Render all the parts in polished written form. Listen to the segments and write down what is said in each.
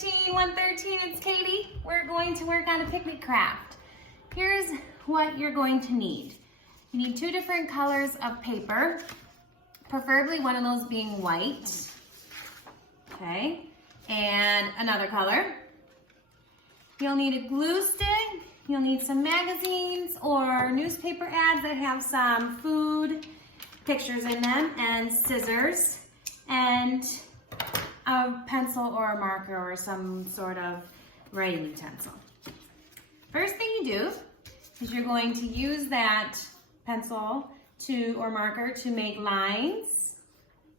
115, 113, it's Katie. We're going to work on a picnic craft. Here's what you're going to need. You need 2 different colors of paper, preferably one of those being white, okay, and another color. You'll need a glue stick, you'll need some magazines or newspaper ads that have some food pictures in them, and scissors, and a pencil or a marker or some sort of writing utensil. First thing you do is you're going to use that pencil or marker to make lines,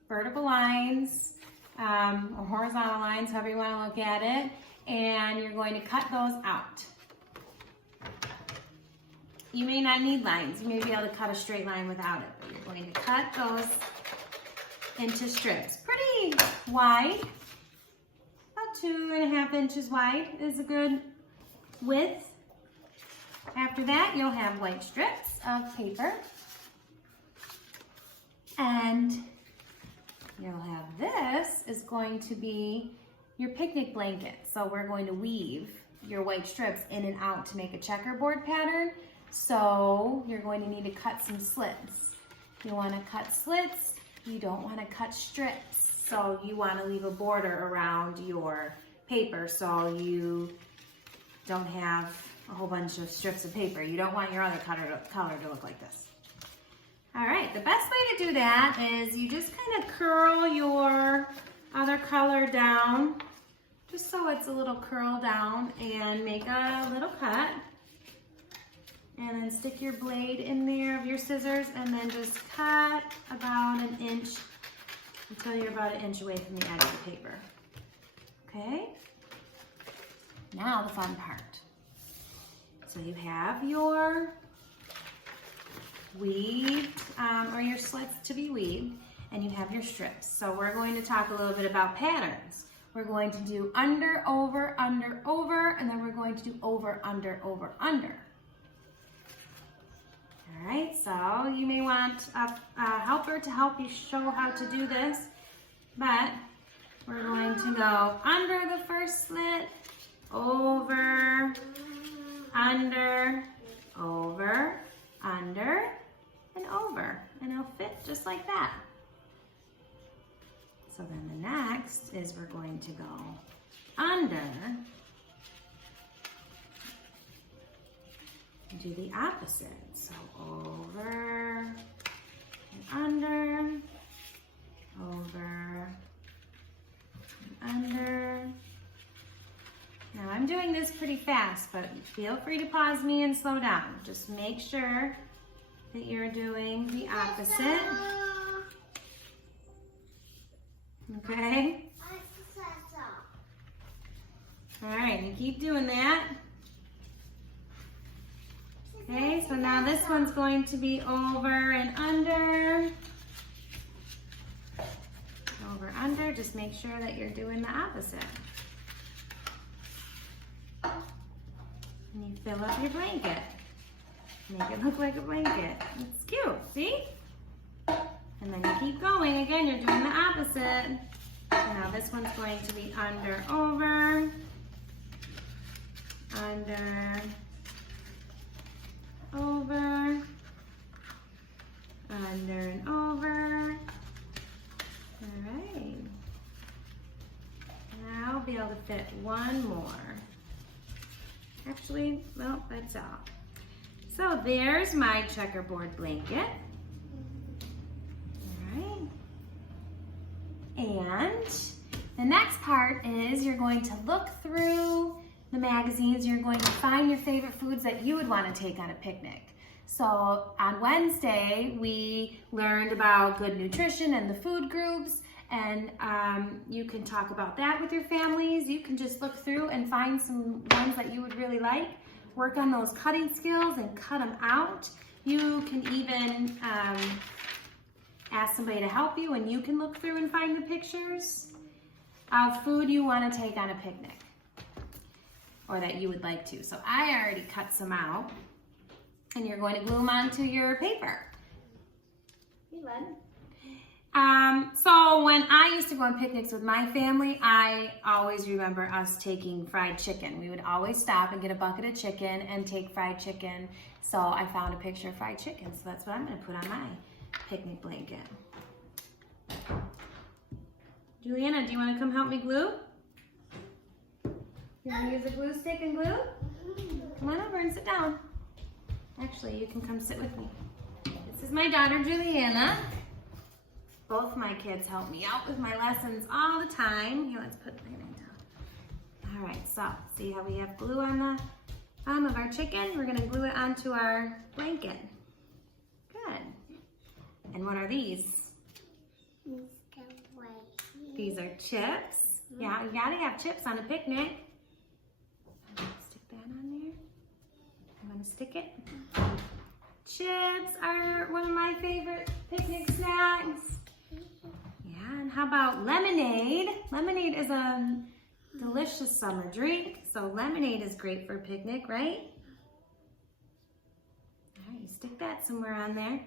vertical lines, or horizontal lines, however you want to look at it, and you're going to cut those out. You may not need lines. You may be able to cut a straight line without it, but you're going to cut those into strips. Pretty wide, about 2.5 inches wide is a good width. After that, you'll have white strips of paper, and you'll have this is going to be your picnic blanket. So we're going to weave your white strips in and out to make a checkerboard pattern. So you're going to need to cut some slits. You want to cut slits, you don't want to cut strips. So you want to leave a border around your paper so you don't have a whole bunch of strips of paper. You don't want your other color to look like this. All right, the best way to do that is you just kind of curl your other color down, just so it's a little curl down, and make a little cut. And then stick your blade in there of your scissors, and then just cut about 1 inch until you're about 1 inch away from the edge of the paper. Okay? Now the fun part. So you have your weaved, or your slits to be weaved, and you have your strips. So we're going to talk a little bit about patterns. We're going to do under, over, under, over, and then we're going to do over, under, over, under. All right, so you may want a helper to help you show how to do this, but we're going to go under the first slit, over, under, over, under, and over, and it'll fit just like that. So then the next is we're going to go under and do the opposite. So over and under, over and under. Now I'm doing this pretty fast, but feel free to pause me and slow down. Just make sure that you're doing the opposite. Okay? All right, and keep doing that. Okay, so now this one's going to be over and under. Over, under, just make sure that you're doing the opposite. And you fill up your blanket. Make it look like a blanket. It's cute, see? And then you keep going. Again, you're doing the opposite. So now this one's going to be under, over, under, over, under and over. All right. Now I'll be able to fit one more. Actually, well, that's all. So there's my checkerboard blanket. All right. And the next part is you're going to look through the magazines. You're going to find your favorite foods that you would want to take on a picnic. So on Wednesday, we learned about good nutrition and the food groups, and you can talk about that with your families. You can just look through and find some ones that you would really like. Work on those cutting skills and cut them out. You can even ask somebody to help you, and you can look through and find the pictures of food you want to take on a picnic, or that you would like to. So I already cut some out, and you're going to glue them onto your paper. Hey, bud. So when I used to go on picnics with my family, I always remember us taking fried chicken. We would always stop and get a bucket of chicken and take fried chicken. So I found a picture of fried chicken, so that's what I'm gonna put on my picnic blanket. Juliana, do you wanna come help me glue? You wanna use a glue stick and glue? Come on over and sit down. Actually, you can come sit with me. This is my daughter, Juliana. Both my kids help me out with my lessons all the time. Here, let's put my name down. All right, so see how we have glue on the bottom of our chicken? We're gonna glue it onto our blanket. Good. And what are these? These are chips. Yeah, you gotta have chips on a picnic. Stick that on there. I'm gonna stick it. Chips are one of my favorite picnic snacks. Yeah, and how about lemonade? Lemonade is a delicious summer drink, so lemonade is great for a picnic, right? All right, you stick that somewhere on there.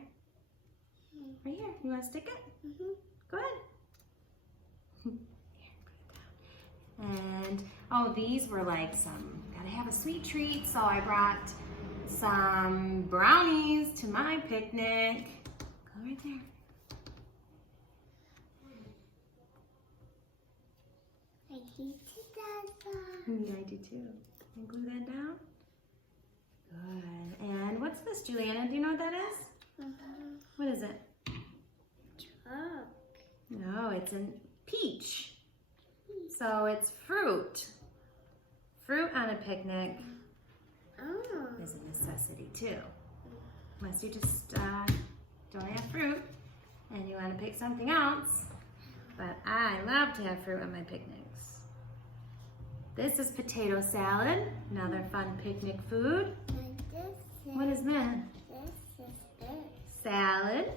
Right here, you wanna stick it? Go ahead. Here, put it down. And, oh, these were like gotta have a sweet treat, so I brought some brownies to my picnic. Go right there. I hate that. Yeah, I do too. And glue that down. Good. And what's this, Juliana? Do you know what that is? What is it? Oh. No, it's a peach. So it's fruit. Fruit on a picnic is a necessity too. Unless you just don't have fruit and you want to pick something else. But I love to have fruit on my picnics. This is potato salad, another fun picnic food. What is that? This is this. Salad.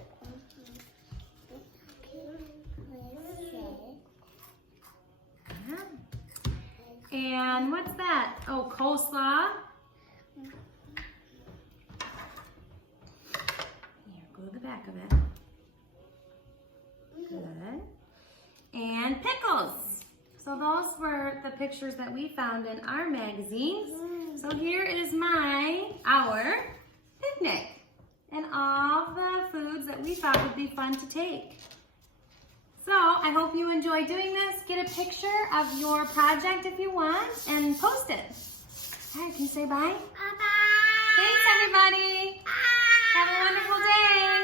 Yeah. And what's that? Oh, coleslaw. Here, glue the back of it. Good. And pickles. So those were the pictures that we found in our magazines. So here is our picnic and all the foods that we thought would be fun to take. So I hope you enjoy doing this. Get a picture of your project if you want and post it. All right, can you say bye? Bye-bye. Thanks, everybody. Bye. Have a wonderful day.